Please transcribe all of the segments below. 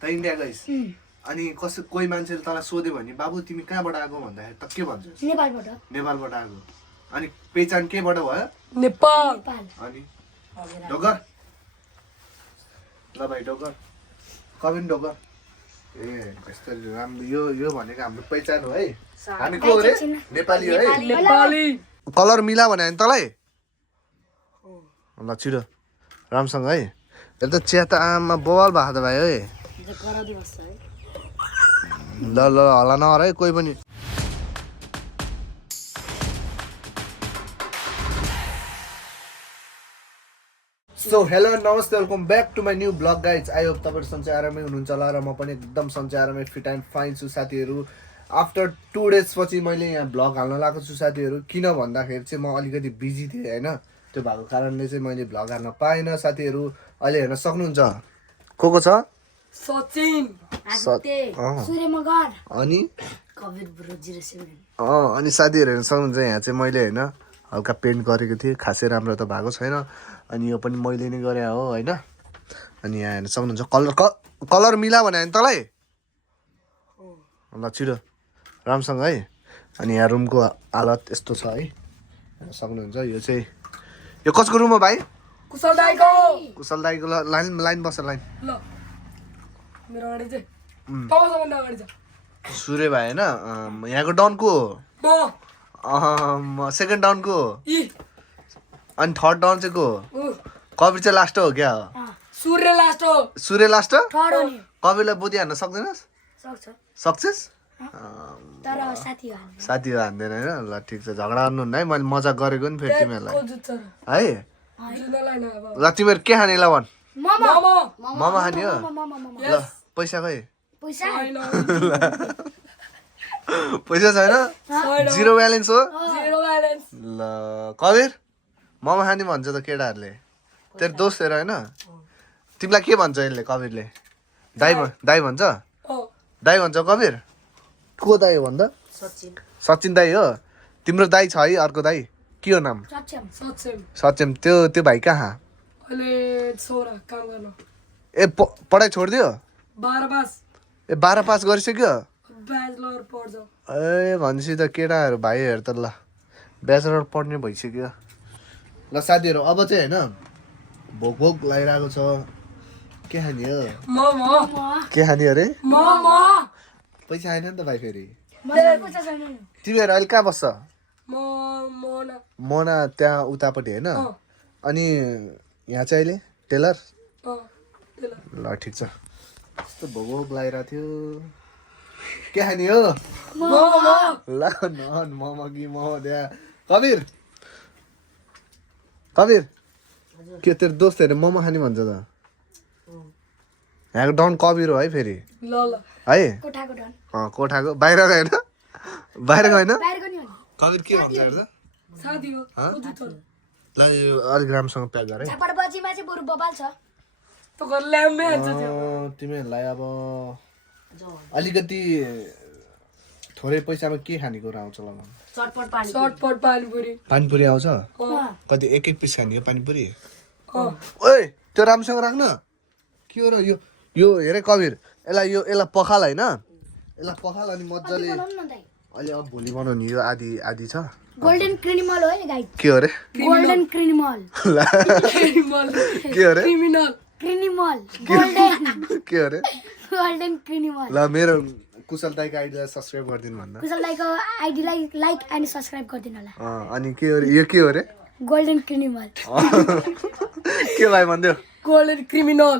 त इन्डिया गइस अनि कोही मान्छेले तँलाई सोध्यो भने बाबु तिमी कहाँबाट आएको भन्दाखेरि त के भन्छस् नेपालबाट आएको अनि पहिचान केबाट भयो नेपाल अनि डोगर ल भाइ डोगर कविन डोगर ए यस्तो राम्रो यो भनेको हाम्रो पहिचान हो है हामी को हो रे नेपाली हो है नेपाली कलर मिला भने तँलाई ल छिटो राम्रोसँग है यो त चिया त आमा बवाल भएको त भाइ है ल ल हल्ला नगर है कोही पनि सो हेलो नमस्ते welcome back to my new blog guys I hope तपाईँहरू सन्चै आरामै हुनुहुन्छ होला र म पनि एकदम सन्चै आरामै फिट एन्ड फाइन छु साथीहरू आफ्टर 2 डेज पछि मैले यहाँ ब्लग हाल्न लगाएको छु साथीहरू किन भन्दाखेरि चाहिँ म अलिकति बिजी थिएँ होइन त्यो भएको कारणले चाहिँ मैले भ्लग हाल्न पाइनँ साथीहरू अहिले हेर्न सक्नुहुन्छ को छ सचिन अनि अनि साथीहरू हेर्न सक्नुहुन्छ यहाँ चाहिँ मैले होइन हल्का पेन्ट गरेको थिएँ खासै राम्रो त भएको छैन अनि यो पनि मैले नै गरे हो होइन अनि यहाँ हेर्न सक्नुहुन्छ कलर मिला भने तँलाई ल छिटो राम्रोसँग है अनि यहाँ रुमको हालत यस्तो छ है हेर्न सक्नुहुन्छ यो चाहिँ यो कसको रुम हो भाइ कुशल दाइको लाइन बस लाइन ल मेरो अगाडि चाहिँ सबभन्दा अगाडि छ सूर्य भाइ होइन यहाँको डनको म सेकेन्ड डाउनको इ अनि थर्ड डाउन चाहिँ को कविर चाहिँ लास्ट हो क्या सूर्य लास्ट हो सूर्य लास्ट कविरलाई बुद्धि हान्न सक्दैनस् सक्छस् साथी हो हान्दैन होइन ल ठिक छ झगडा गर्नुहुन्न है मैले मजाक गरेको नि फेरि तिमीहरूलाई है ल तिमीहरू के खाने ल भन् मोमो खाने हो ल पैसा खै पैसा छैन जिरो ब्यालेन्स हो ल कविर मोमो खाने भन्छ त केटाहरूले तेरो दोस्त हेर होइन तिमीलाई के भन्छ यसले कविरले दाई भन्छ दाई भन्छ कविर को दाई हो भन्दा सचिन दाई हो तिम्रो दाई छ है अर्को दाई के हो नाम सत्यम त्यो भाइ कहाँ ए पढाइ छोडिदियो 12 पास गरिसक्यो ए भनेपछि त केटाहरू भाइहरू त ल ब्याचलर पढ्ने भइसक्यो ल साथीहरू अब चाहिँ होइन भोक लागिरहेको छ के खाने हो के खाने अरे पैसा आएन नि त भाइ फेरि तिमीहरू अहिले कहाँ बस्छ मोना त्यहाँ उतापट्टि होइन अनि यहाँ चाहिँ अहिले टेलर ल ठिक छ यस्तो भोक लागिरहेको थियो के खाने हो ल नन मोमो कि मोमो त्यहाँ कविर के तेरो दोस्तहरूले मोमो खाने भन्छ त यहाँको डन कविर हो है फेरि है कोठाको बाहिरको होइन बाहिरको होइन कविर के भन्छ हेर्दा ल अलिक राम्रोसँग प्याक गर तिमीहरूलाई अब अलिकति थोरै पैसामा के खानेकुरा आउँछ ल पानीपुरी आउँछ कति एक पिस खाने हो पानीपुरी ओए त्यो राम्रोसँग राख्न के हो र यो हेरे कविर यसलाई पखाल होइन यसलाई पखाल अनि मजाले अहिले अब भोलि बनाउने यो आधी छ गोल्डन क्रिमिनल हो नि गाइस के हो रे गोल्डन क्रिमिनल के हो रे क्रिमिनल गोल्डन के हो रे गोल्डन क्रिमिनल ल मेरो कुशल दाइको आइडीलाई सब्स्क्राइब गरिदिनु भन्दा कुशल दाइको आइडीलाई लाइक अनि सब्स्क्राइब गरिदिनु होला अनि के हो रे यो के हो रे गोल्डन क्रिमिनल के भाइ भन्दियो गोल्डन क्रिमिनल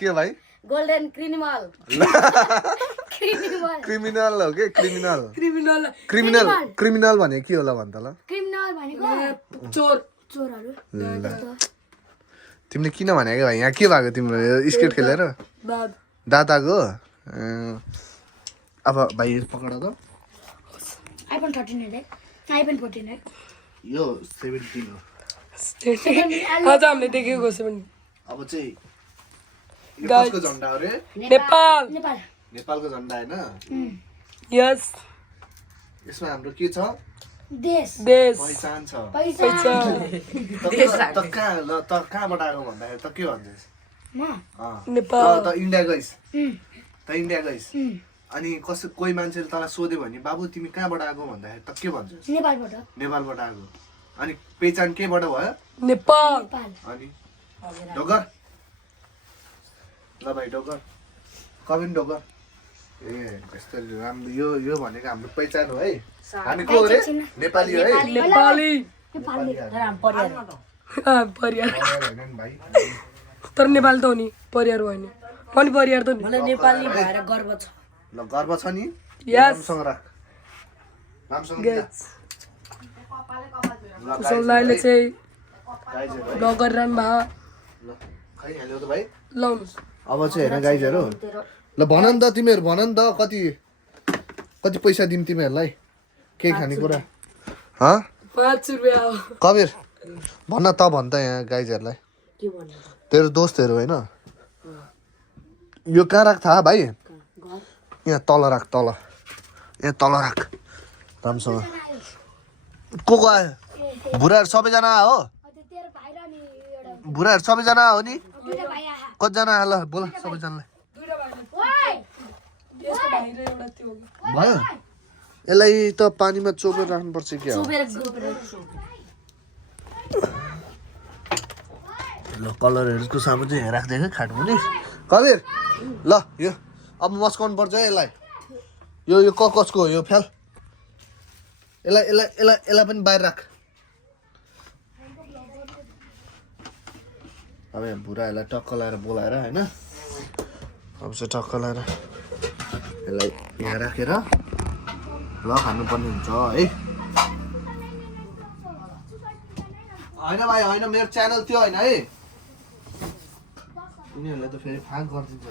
के भाइ गोल्डन क्रिमिनल क्रिमिनल हो के क्रिमिनल क्रिमिनल भने के होला भन्छ ल क्रिमिनल भनेको चोरहरू तिमीले किन भनेको भाइ यहाँ के भएको तिम्रो स्केट खेलेर दादाको अब भाइ पकड त आइफोन 13 है आइफोन 14 है यो 17 हो आज हामीले देखेको 17 अब चाहिँ यो कसको झन्डा हो रे नेपालको झन्डा हैन यस यसमा हाम्रो के छ देश पहिचान छ पहिचान त कहाँबाट आएको भन्दाखेरि त के भन्छस् म नेपाल त इन्डिया गइस त इन्डिया गइस अनि कोही मान्छेले तँलाई सोध्यो भने बाबु तिमी कहाँबाट आएको भन्दाखेरि त के भन्छस् नेपालबाट आएको अनि पहिचान केबाट भयो नेपाल अनि डोगर ल भाइ डोगर कविन डोगर ए यस्तो राम्रो यो भनेको हाम्रो पहिचान हो है हामी को हो रे नेपाली हो है नेपाली परियार भाइ तर नेपाली त हो नि परियार होइन पनि परियार त नि नेपाली भएर गर्व छ ल गर्व छ नि यस राम्रोसँग राख राम्रोसँग कुशल दाइले चाहिँ गाइजहरु ब्लग गरिरहनु भयो ल खै हाल्यो त भाइ लाउनुहोस् अब चाहिँ हेर गाइजहरु ल भन नि त तिमीहरु भन नि त कति पैसा दिम तिमीहरुलाई के खाने कुरा ह 5 रुपैयाँ हो कबीर भन त भन त यहाँ गाइजहरुलाई के भन्नु तेरो दोस्तहरु हैन यो कहाँ राख थाहा भाइ यहाँ तल राख तल यहाँ तल राख राम्रोसँग को आयो बुढाहरू सबैजना हो बुढाहरू सबैजना हो नि कतिजना ल बोल सबैजनालाई भयो यसलाई त पानीमा चोपेर राख्नुपर्छ क्या हो ल कलरहरूको सामु चाहिँ राख्दै खाटु नि कबीर ल यो अब मस्काउनु पर्छ है यसलाई यो कसको हो यो फ्याल यसलाई पनि बाहिर राख अब यहाँ बुढाहरूलाई टक्क लाएर बोलाएर होइन अब चाहिँ टक्क लाएर यसलाई यहाँ राखेर ल खानुपर्ने हुन्छ है होइन भाइ होइन मेरो च्यानल त्यो होइन है उनीहरूले त फेरि फाँक गरिदिन्छ त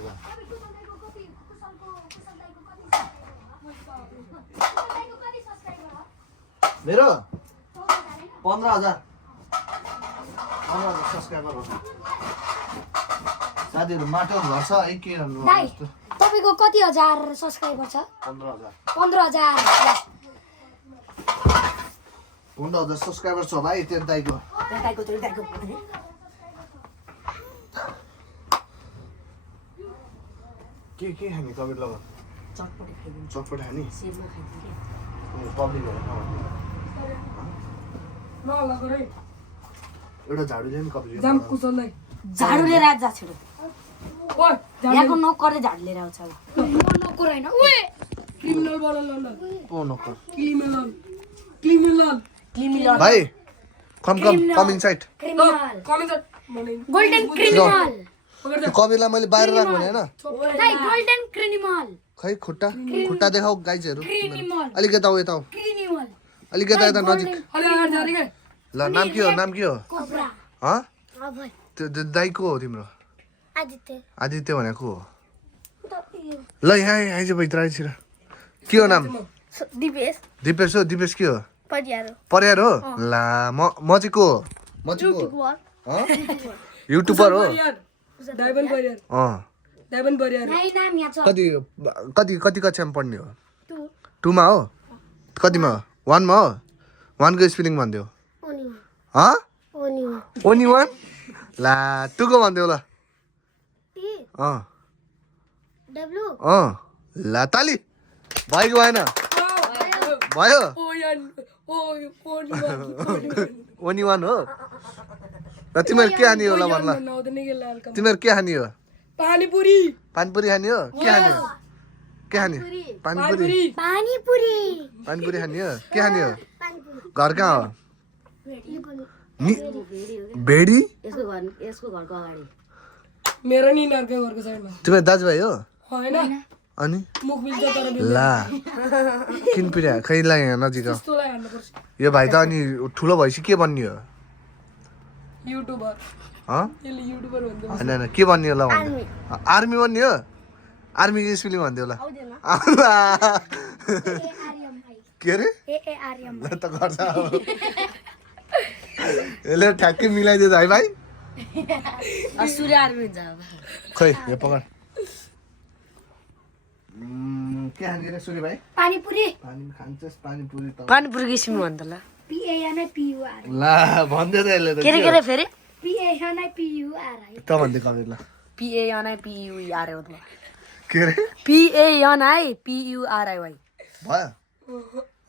मेरो 15,000 सब्सक्राइबर हो साथीहरू माटो घर छ है के गर्नु तपाईको कति हजार सब्स्क्राइबर छ 15,000 सब्सक्राइबर छ भाइ तेरो दाइको के खाने कबिर लग चटपटी खाने पब्लिक एउटा झाडु ल्याउनु कबिर जाम कुशललाई झाडु लिएर आज जा छिटो ओइ यहाँको नोकरले झाडु लिएर आउँछ नोकर हैन ओए क्रिमिनल वाला लन्डन ओ नोकर क्रिमिनल भाइ come inside criminal comment golden criminal कबिरलाई मैले बाहिर राख भने हैन दाइ गोल्डन क्रिमिनल खै खुट्टा देखाऊ गाइजहरु क्रिमिनल अलिकता यता क्रिमिनल अलिकता यता नजिक अरे ल नाम के हो कोब्रा ह त्यो दाइको हो तिम्रो आदित्य भनेको हो ल यहाँ आइज भित्र आइज के हो नाम दिपेश हो दिपेश के हो परियार हो ला म चाहिँ को हो युट्युबर हो डाइबन परियार नाइ नाम यहाँ छ कति कक्षामा पढ्ने हो 2 मा हो कतिमा 1 मा हो 1 को स्पेलिङ भन्दियो ओनी 1 ला 2 को भन्दियो ल ला ताली भएको भएन भयो ओनी 1 हो र तिमीहरू के हानी हो ल भन्ला तिमीहरू के हानी हो पानीपुरी खाने हो के हानी हो पानीपुरी खाने हो के हानी हो घर कहाँ हो भेडी यसको घरको अगाडि मेरो नि नर्के घरको साइडमा तिम्रो दाजुभाइ हो हैन अनि मुख मिल्छ तर ला किन पिरा खै ला यहाँ नजिक त्यस्तोलाई हान्नु पर्छ यो भाइ त अनि ठुलो भएपछि के बन्ने हो युट्युबर यसले युट्युबर भन्छ होइन के बन्ने हो ल भन्नु आर्मी बन्ने हो आर्मीको स्पेलिङ भन्दियो ल के अरे ल त गर्छ यसले ठ्याक्कै मिलाइदियो है भाइ सूर्य आर्मी हुन्छ खै यो पकड के खाने रे सूर्य भाइ पानीपुरी पानी खान्छस् पानीपुरी त पानीपुरी किसिम भन्छ ल PANIPUR ला भन्दै त यसले त के रे फेरि PANIPUR त भन्दै कबिर ल PANIPUR हो के रे PANIPURIY भयो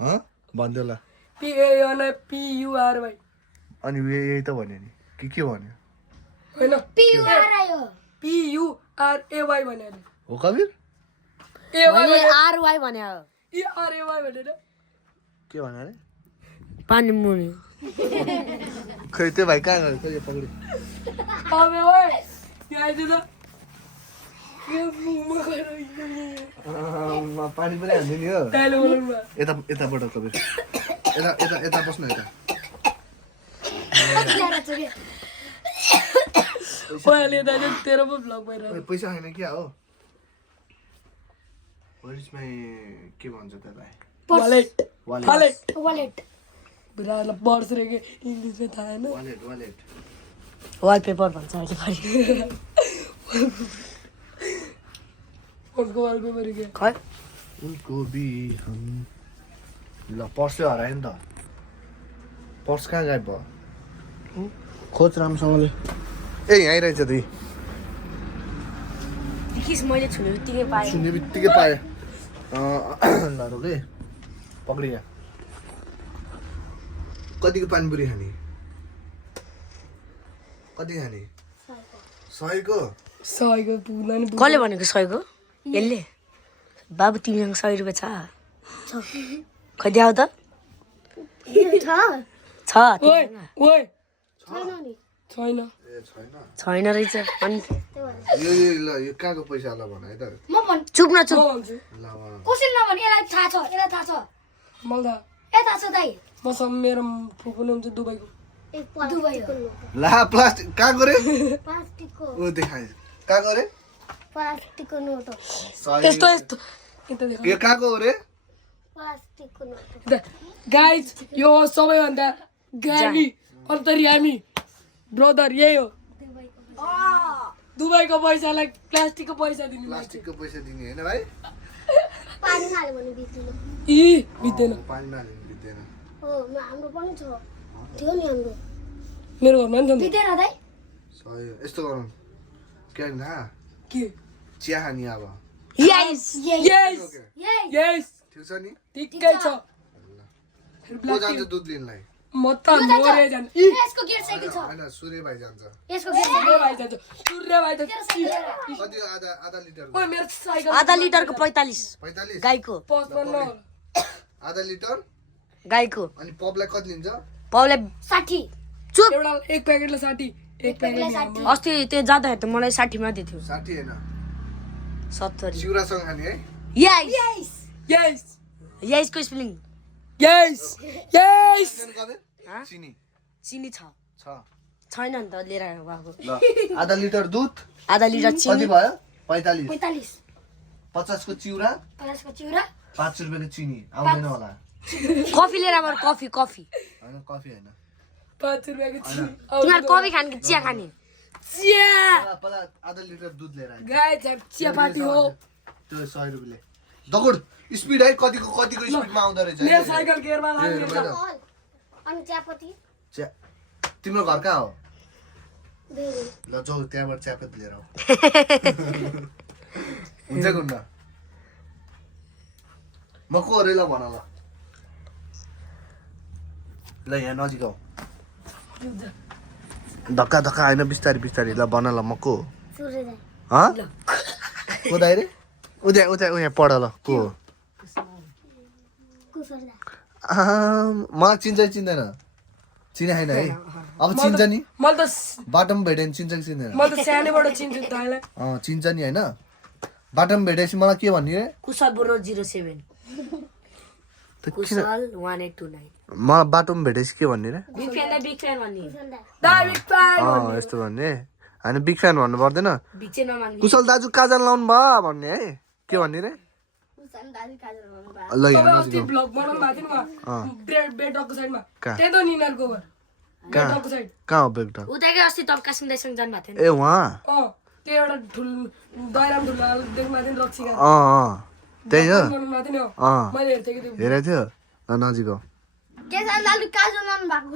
हँ भन्दियो ल PANIPURY अनि यही त भन्यो नि के भन्यो होइन PURI हो PURAY भने हो कबिर मैले RY भने हो ERAY भनेर के भन्यो अरे पानी मुनि खै त्यो भाइ कहाँ गयो यो पक्रियो अबे ओए यहाँ आइदियो त पानी पनि हाल्नु नि हो डायलग बोल्नु यता यताबाट कबिर यता यता यता बस्नु यता ओले दाजु तेरो पो भ्लग भइरहेको ओए, पैसा छैन क्या हो वरिसमै के भन्छ त्यसलाई वालेट वालेट वालेट बिराला वर्ष रे के इंग्लिश में था ना वालेट वालेट वालपेपर भन्छ अहिले घरि उनको वालपेपर के खै उनको बिहान ल पर्स चाहिँ हरायो नि त पर्स कहाँ गायब भयो खोज राम्रोसँगले ए यहीँ रहेछ त देखिस मैले छुने बित्तिकै पाएँ सुन्ने बित्तिकै पाएँ ल रोके पक्रिया कतिको पानीपुरी खाने कति खाने 100 को सयको पुग्दैन नि कसले भनेको 100 को यसले बाबु तिमीसँग 100 रुपियाँ छ खै देऊ त छ ओए ओए छैन ए छैन छैन रहेछ अनि यो ल यो कहाँको पैसा ल भन है त चुप न चुप म भन्छु ल भन कसैले नभने यसलाई थाहा छ यसलाई थाहा छ मलाई ए थाहा छ दाइ मसँग मेरो फुपू नै हुन्छ दुबईको दुबई हो ला प्लास्टिक कहाँ गरे प्लास्टिकको ओ देखाए कहाँ गरे प्लास्टिकको नोट हो यस्तो यस्तो यता देख यो कहाँको हो रे प्लास्टिकको नोट गाइज यो हो सबैभन्दा ज्ञानी अन्तर्यामी ब्रदर यही हो दुबईको पैसालाई प्लास्टिकको पैसा दिनु प्लास्टिकको पैसा दिने हैन भाइ पानी हाल्यो भने बित्दैन इ बित्दैन पानी नहाल्यो भने बित्दैन हो हाम्रो पनि छ थियो नि हाम्रो मेरो घरमा नि छ नि बित्दैन दाइ सही हो। यस्तो गरौँ के भन्छ के चिया खाने अब यस यस यस ठिक छ नि ठिकै छ को जान्छ दुध लिनलाई म त मरे जान इ यसको गियर साइकल छ हैन सूर्य भाइ जान्छ यसको गियर सूर्य भाइ जान्छ सूर्य भाइ त कति आधा लिटर ओए मेरो साइकल आधा लिटरको 45 45 गाईको 55 आधा लिटर गाईको अनि पपलाई कति लिन्छ पाउले 60 चुप एउटा एक प्याकेटले 60 एक प्याकेटले 60 अस्ति त्यो जाँदाखेरि त मलाई 60 मा दिथ्यो 60 हैन 70 चिउरासँग खाने है यस यस यसको स्पेलिङ यस यस चिनी चिनी छ छ छैन नि त लिएर आएको बाबु ल आधा लिटर दुध आधा लिटर कति चिनी भयो 45 45 50 को चिउरा 50 को चिउरा 5 रुपैयाँको चिनी आउँदैन होला कफी लिएर आएर कफी कफी हैन कफी हैन 5 रुपैयाँको चिनी तिमीहरू कफी खाने कि चिया खाने चिया पहिला आधा लिटर दुध लिएर आयो गाई चिया पार्टी हो त्यो 100 रुपैयाँले दगुड स्पिड है कतिको स्पिडमा आउँदो रहेछ मेरो साइकल गियरमा ए, लाग्यो होइन। अनि चियापत्ती तिम्रो घर कहाँ हो ल जाऊ त्यहाँबाट चियापत्ती लिएर आऊ हुन्छ कि हुन्न म को अरे ल भन ल यहाँ नजिक आऊ धक्का धक्का होइन बिस्तारी बिस्तारी ल भन ल म को हो सूर्य दाइ हँ को दाइ रे उद्या उहाँ पढ ल को हो कुसर दाइ मलाई चिन्छ कि चिन्दैन चिने छैन है अब चिन्छ नि मैले त बाटोमा भेट्यो भने चिन्छ कि चिन्दैन मैले त सानैबाट चिन्छु तँलाई चिन्छ नि होइन बाटोमा भेटेपछि मलाई के भन्ने रे कुशल बोरो 07 त किन कुशल 1829 म बाटोमा भेटेपछि के भन्ने रे बिग फ्यान भन्ने डाइरेक्ट प्लान यस्तो भन्ने होइन बिग फ्यान भन्नु पर्दैन बिग चाहिँ नमाग्ने कुशल दाजु काजल लाउनु भयो भन्ने है के भन्ने रे ल यहाँ तपाईँ नजिक अस्ति आऊ। ब्लग बनाउनु भएको थियो नि उहाँ बेडरकको साइडमा कहाँ? त्यही त निनारको घर बेडरकको साइड कहाँ हो बेगटा उताकै अस्ति तपाईँ कासिम दाइसँग जानु भएको थियो ए वहाँ त्यो एउटा दयराम ठुलो देख्नु भएको थियो नि रक्सीका त्यही हो बनाउनु भएको थियो नि अँ मैले हेर्थेँ कि त्यो हेरेको थियो ल नजिक आऊ। के जान दालु काजु नन भएको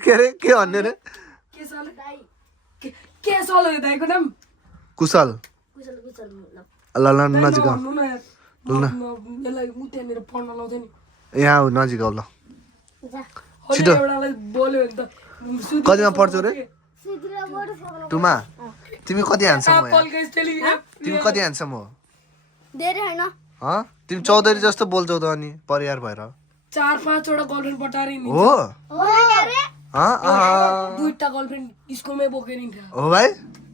के अरे के भन्ने रे के साल के साल हो यो दाइको नाम कुशल कुशल कुशल ल ल नजिक आऊ। भन्नु न यसलाई उ त्यहाँनिर पढ्न लाउँछ नि यहाँ आऊ नजिक आऊ ल अहिले एउटालाई बोल्यो भने त कतिमा पढ्छौ रे टुमा तिमी कति ह्यान्डसम हो एप्पल गाइस टेलिङ तिमी कति ह्यान्डसम हो धेरै हैन तिमी चौधरी जस्तो बोल्छौ त अनि परिवार भएर 4-5 वटा गर्लफ्रेन्ड पटाएर नि हो दुईटा गर्लफ्रेन्ड स्कुलमै बोकेर हिँड्छ हो भाइ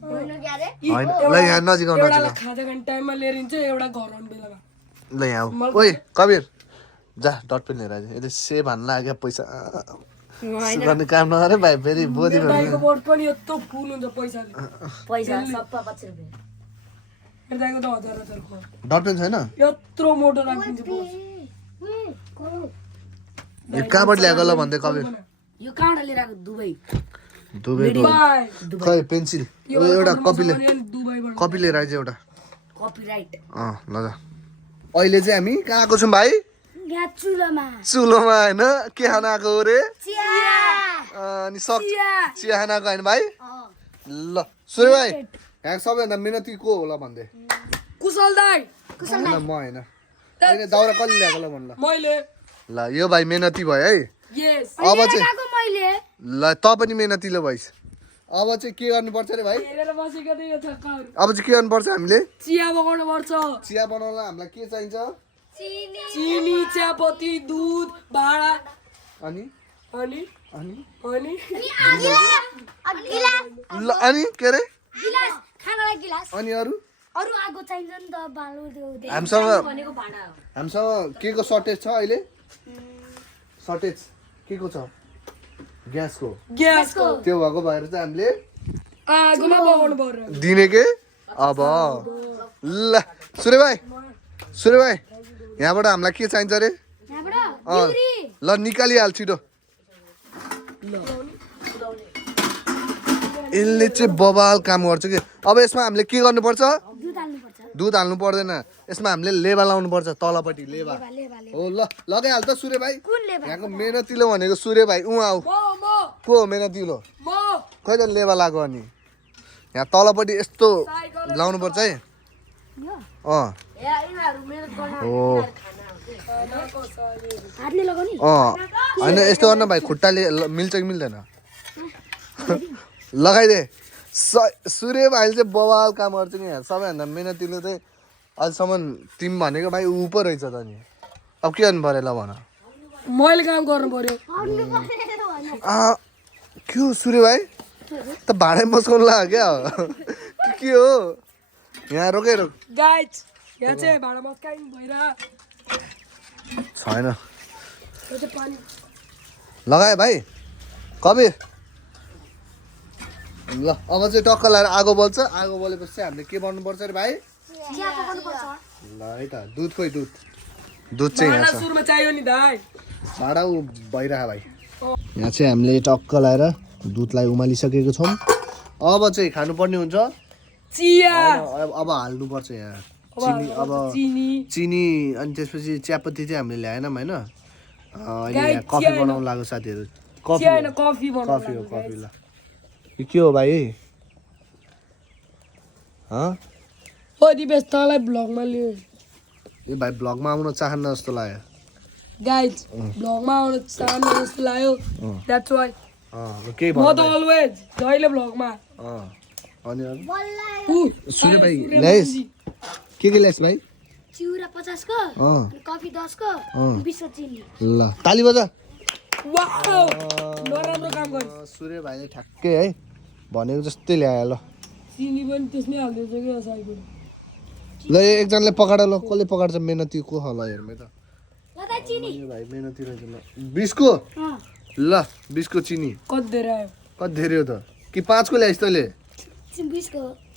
होइन ल यहाँ नजिक आऊ एउटालाई नजिक खाजा खाने टाइममा लिएर हिँड्छ एउटा घर आउने बेलामा ल यहाँ आऊ ओइ कबिर जा डटपेन लिएर आइज यसले सेभ हान्न लाग्यो पैसा गर्ने काम नगरे भाइ फेरि बोधी दाइको बोर्ड पनि यत्रो फुल हुन्छ पैसाले पैसा सबै 50 रुपैयाँ मेरो दाइको त 1000 को डटपेन छैन यत्रो मोटो राखिदिन्छ यो कहाँबाट ल्याएको ल भन्दै कबिर यो कहाँबाट लिएर आएको दुबई बाइ खै पेन्सिल एउटा दुबईबाट कपी लिएर आइज एउटा कपिराइट ल जा अहिले चाहिँ हामी कहाँ आएको छौँ भाइ यहाँ चुलोमा चुलोमा होइन के खान आएको हो रे चिया अनि चिया खान आएको होइन भाइ ल सुरु भाइ यहाँ सबैभन्दा मेहनती को होला भन्दै कुशल दाइ म होइन अहिले दाउरा कसले ल्याएको ल भन् ल मैले ल यो भाइ मेहनती भयो है यस अब चाहिँ मैले ल त पनि मेहनतिलो भइस अब चाहिँ के गर्नुपर्छ रे भाइ हेरेर बसेको थिएँ यो छक्काहरु अब चाहिँ के गर्नुपर्छ हामीले चिया पकाउनु पर्छ चिया बनाउनलाई हामीलाई के चाहिन्छ चिनी चियापत्ती दुध भाडा अनि अनि अनि अनि ल अनि के रे गिलास खानालाई गिलास अनि अरू अरु आगो चाहिन्छ नि त बालु त्यो हामीसँग के को सर्टेज छ अहिले सर्टेज के को छ ग्यासको त्यो भएको भएर चाहिँ हामीले आगोमा पकाउनु पर्यो दिने के अब ल सुरे भाइ यहाँबाट हामीलाई के चाहिन्छ रे ल निकालिहाल छिटो यसले चाहिँ बबाल काम गर्छ कि अब यसमा हामीले के गर्नुपर्छ दुध हाल्नु पर्दैन यसमा हामीले लेबा लाउनु पर्छ तलपट्टि लेबा हो ल लगाइहाल त सुरे भाइ यहाँको मेहनतिलो भनेको सुरे भाइ आऊ को हो मेहनतिलो खै त लेबा लाग्यो अनि यहाँ तलपट्टि यस्तो लाउनु पर्छ है होइन यस्तो गर्न भाइ खुट्टाले मिल्छ कि मिल्दैन लगाइदे सूर्य भाइले चाहिँ बवाल काम गर्छ नि यहाँ सबैभन्दा मेहनतिलो चाहिँ अहिलेसम्म तिमी भनेको भाइ ऊ पो रहेछ त नि अब के गर्नु पऱ्यो ल भन मैले काम गर्नु पर्यो के हो सूर्य भाइ त भाँडै मस्काउनु लाग्यो क्या के हो यहाँ रोकै रोक गाइज यहाँ चाहिँ भाँडा मस्काइनु भइरा छैन पानी लगायो भाइ कबिर ल अब चाहिँ टक्क लगाएर आगो बल्छ आगो बलेपछि चाहिँ हामीले के गर्नुपर्छ अरे भाइ ल है त दुध खोइ दुध चाहिँ यहाँ छ सुरुमा चाहियो नि दाइ भाडा उ भइरह भाइ यहाँ चाहिँ हामीले टक्क लगाएर दुधलाई उमालिसकेको छौँ अब चाहिँ खानुपर्ने हुन्छ चिया अब हाल्नुपर्छ यहाँ चिनी अब चिनी अनि त्यसपछि चियापत्ती चाहिँ हामीले ल्याएनौँ होइन अहिले यहाँ कफी बनाउनु लाग्यो साथीहरू कफी हो कफी ल यो के हो भाइ दिपेश तँलाई भ्लगमा लियो यो भाइ भ्लगमा आउन चाहन्न जस्तो लाग्यो गाइज भ्लगमा आउन चाहन्न जस्तो लाग्यो द्याट्स वाइ केही म त अलवेज जहिले भ्लगमा अनि सूर्य भाइ ल्याइस् के ल्याइस् भाइ चिउरा 50 को कफी 10 को 20 चिनी ल ताली बजा वाउ नराम्रो काम गर्छ सूर्य भाइले ठ्याक्कै है भनेको जस्तै ल्यायो ल चिनी पनि त्यसमै हाल्दैछ कि साइको ल एकजनाले पकाएर ल कसले पकाड्छ मेहनती को होला हेर्मै त लगा चिनी भाइ मेहनती रहेछ ल 20 को ल 20 को चिनी कति धेरै आयो कति धेरै हो त कि 5 को ल्याइस् तैँले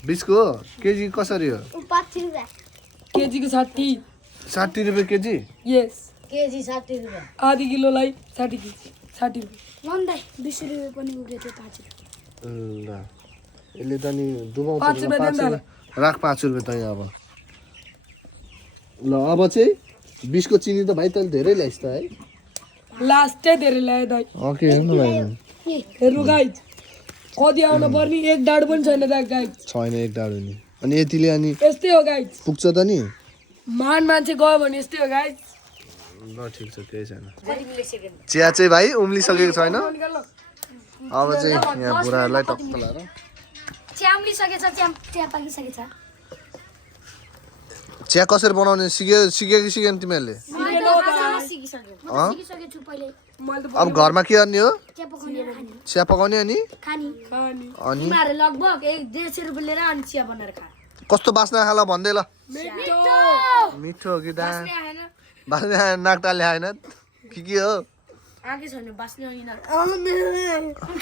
20 को केजी कसरी हो 5 रुपैयाँ केजीको 60 रुपियाँ केजी यस केजी 60 रुपैयाँ आधी किलोलाई 60 केजी 60 रुपियाँ लन्दाइ 20 रुपैयाँ पनि उठ्यो 5 रुपैयाँ ल यसले त नि दुबाउँछ 5 रुपैयाँ राख 5 रुपियाँ त अब ल अब चाहिँ 20 को चिनी त भाइ तैँले धेरै ल्याइस् त है लास्टै धेरै ल्यायो दाइ ओके हेर्नु भाइ हेर्नु गाइज कति आउन पर्ने एक डाडु पनि छैन दाइ गाइज छैन एक डाडु नि अनि यतिले अनि यस्तै हो गाइज पुग्छ त नि मान मान्छे गयो भने यस्तै हो गाइस ल ठिक छ केही छैन कति मिलिसेकेन्ड चिया चाहिँ भाइ उम्लिसकेको छैन अब चाहिँ यहाँ बुढाहरूलाई टक्क लाएर चिया उम्लिसकेछ चिया पाकिसकेछ चिया कसरी बनाउने सिक्यो कि सिकेन तिमीहरूले सिकिसकेछु पहिले अब घरमा के गर्ने हो चिया पकाउने खाने चिया पकाउने अनि खानी खानी अनि तिमीहरू लगभग 150 रुपियाँ लिएर अनि चिया बनाएर खा कस्तो बास्ना खाला भन्दै ल मिठो मिठो हो कि दा बास्ना नाकटाले आएन के हो आगे छैन बास्ने होइन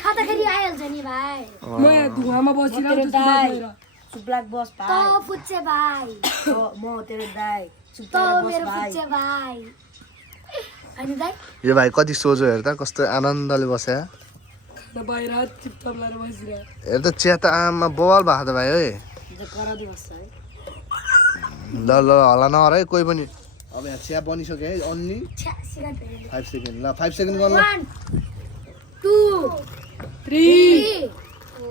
खाँदाखेरि आइहाल्छ नि भाइ म यहाँ धुवामा बसिरहेको छु सुब्लाक बस त फुच्चे भाइ म तेरो दाइ त मेरो फुच्चे भाइ अनि दाइ यो भाइ कति सोझो हेर त कस्तो आनन्दले बस्या खाना बाहिर चिपचाप लाएर बसिरहेको हेर त चिया त आमा बवाल भएको त भाइ है कराउँदै बस्छ है ल ल हल्ला नगर है कोही पनि अब यहाँ चिया बनिसक्यो है अन्ली 5 सेकेन्ड ल 5 सेकेन्ड गर्नु 1 2 3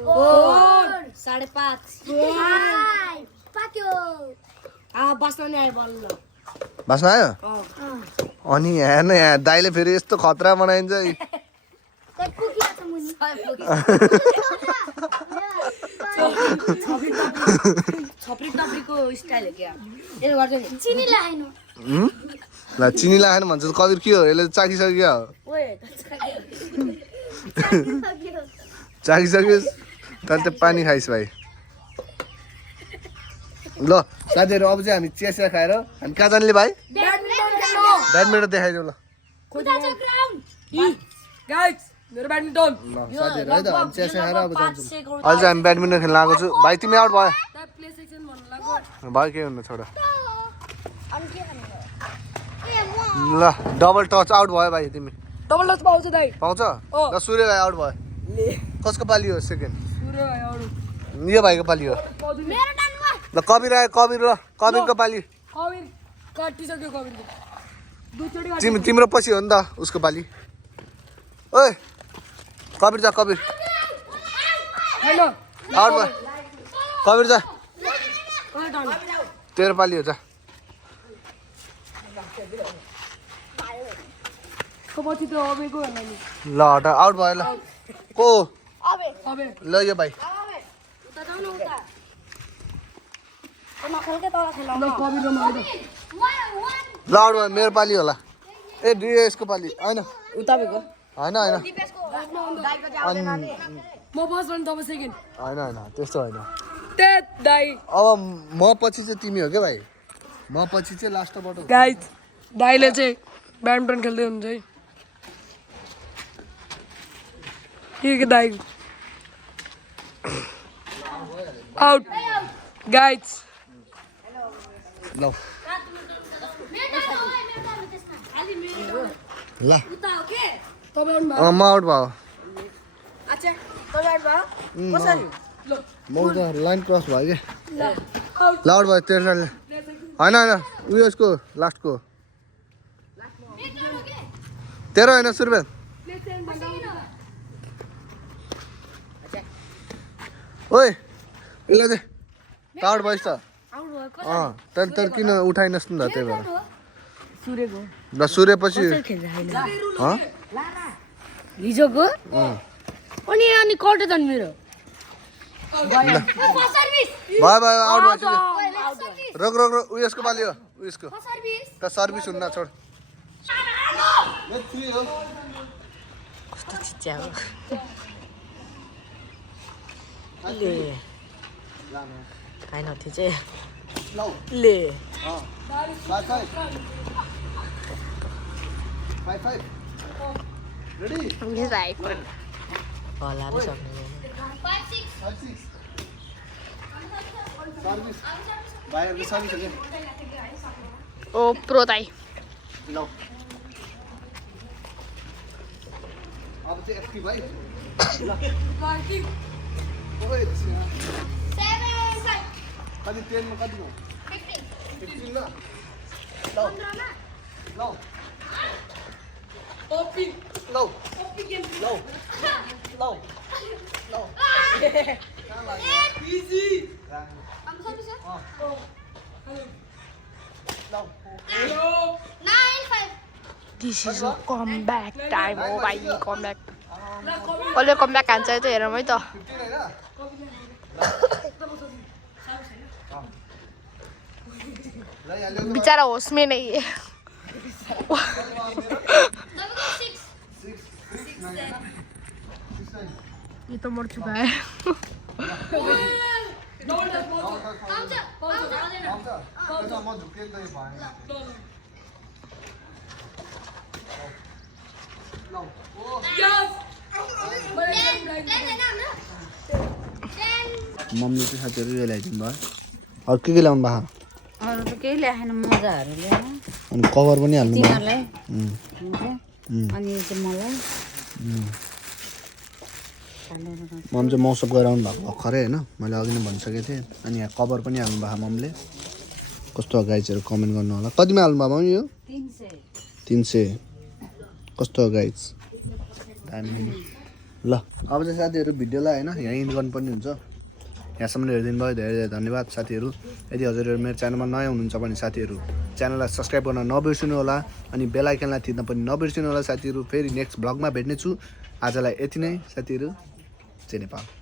4 5:30 5 पाक्यो बस्न नि आयो बल्ल बास्ना आयो अनि यहाँ न यहाँ दाइले फेरि यस्तो खतरा बनाइन्छ छप्री टप्रीको स्टाइल हो क्या यसो गर्छ नि चिनी लगाइनु ल चिनी लगाएन भन्छ त कबिर के हो यसले चाखिसक्यो ओए चाखिसकियोस् तर त्यो पानी खाइस् भाइ ल साथीहरू अब चाहिँ हामी चिया चिया खाएर हामी कहाँ जाने भाइ ब्याडमिन्टन देखाइदेऊ ल गाइस मेरो ब्याडमिन्टन ल साथीहरू है त हामी चिया चिया खाएर अब जान्छौँ अहिले चाहिँ हामी ब्याडमिन्टन खेल्न आएको छु भाइ तिमी आउट भयो प्ले सेक्सन भन्नु लाग्यो भाइ के हुनु छोडा ल डबल टच आउट भयो भाइ तिमी डबल टच पाउँछ दाइ पाउँछ ल सूर्य भाइ आउट भयो कसको पाली हो सेकेन्ड पुरो आउनु यो भाइको पाली हो ल कबिर आयो कबिर ल कबिरको पाली कबिर काटिसक्यो कबिरको दुईचोटि तिम्रो पछि हो नि त उसको पाली ओए कबिर जा कबिर हैन आउट भयो कबिर जा तेरो पाली हो जा पछि त अबेको होला नि ल हटा आउट भयो ल को अबे ल यो भाइ ल कबिर र मैले ल आउट भयो मेरो पाली होला ए यसको पाली होइन उताको होइन होइन म फर्स्ट भने तपाईँ सेकेन्ड होइन होइन त्यस्तो होइन त्यत दाइ अब म पछि चाहिँ तिमी हो क्या भाइ म पछि चाहिँ लास्टबाट गाइस दाइले चाहिँ ब्याडमिन्टन खेल्दै हुनुहुन्छ है के दाइ आउट गाइस ल ल तपाईँ म आउट भयो अच्छा तपाईँ भयो कसरी म त लाइन क्रस भयो क्या ल आउट भयो तेरो होइन होइन उयो यसको लास्टको तेरो होइन सुर्बेन ओए यसलाई चाहिँ आउट भइस् त तर किन उठाइनस् नि त त्यही भएर सूर्यको ल सूर्य पछि हिजोको अनि अनि कट त मेरो भयो भयो आउट भयो रोक रोक रोक उयसको पाली हो उयसको त सर्भिस हुन्न छोड कस्तो चिच्चा हो ले होइन त्यो चाहिँ ले होला नि सक्ने ओ प्रो दाइ ल अब चाहिँ एक्टिभ है कति 10 मा कति हो 15 ल ल ओपी ल ल ल easy this is a come back time हो भाइ कम ब्याक कसले कम ब्याक हान्छ त हेरौँ है त बिचारा होसमै नै ये तो मर चुका है मम्मीले चाहिँ साथीहरू यो ल्याइदिनु भयो अरू के ल्याउनु भएको अरू त केही ल्याएन मजाहरू ल्याएन अनि कभर पनि हाल्नु भयो तिमीहरूलाई अनि यो चाहिँ मलाई मम चाहिँ मौसप गरेर आउनु भएको भर्खरै होइन मैले अघि नै भनिसकेको थिएँ अनि यहाँ कभर पनि हाल्नु भएको ममले कस्तो गाइजहरू कमेन्ट गर्नु होला कतिमा हाल्नु भयो मम्मी यो 300 कस्तो गाइज दामी ल अब चाहिँ साथीहरू भिडियोलाई होइन यहाँ इन्ड गर्नुपर्ने हुन्छ यहाँसम्म हेरिदिनु भयो धेरै धेरै धन्यवाद साथीहरू यदि हजुरहरू मेरो च्यानलमा नयाँ हुनुहुन्छ भने साथीहरू च्यानललाई सब्सक्राइब गर्न नबिर्सिनु होला अनि बेल आइकनलाई थिच्न पनि नबिर्सिनु होला साथीहरू फेरि नेक्स्ट भ्लगमा भेट्नेछु आजलाई यति नै साथीहरू जय नेपाल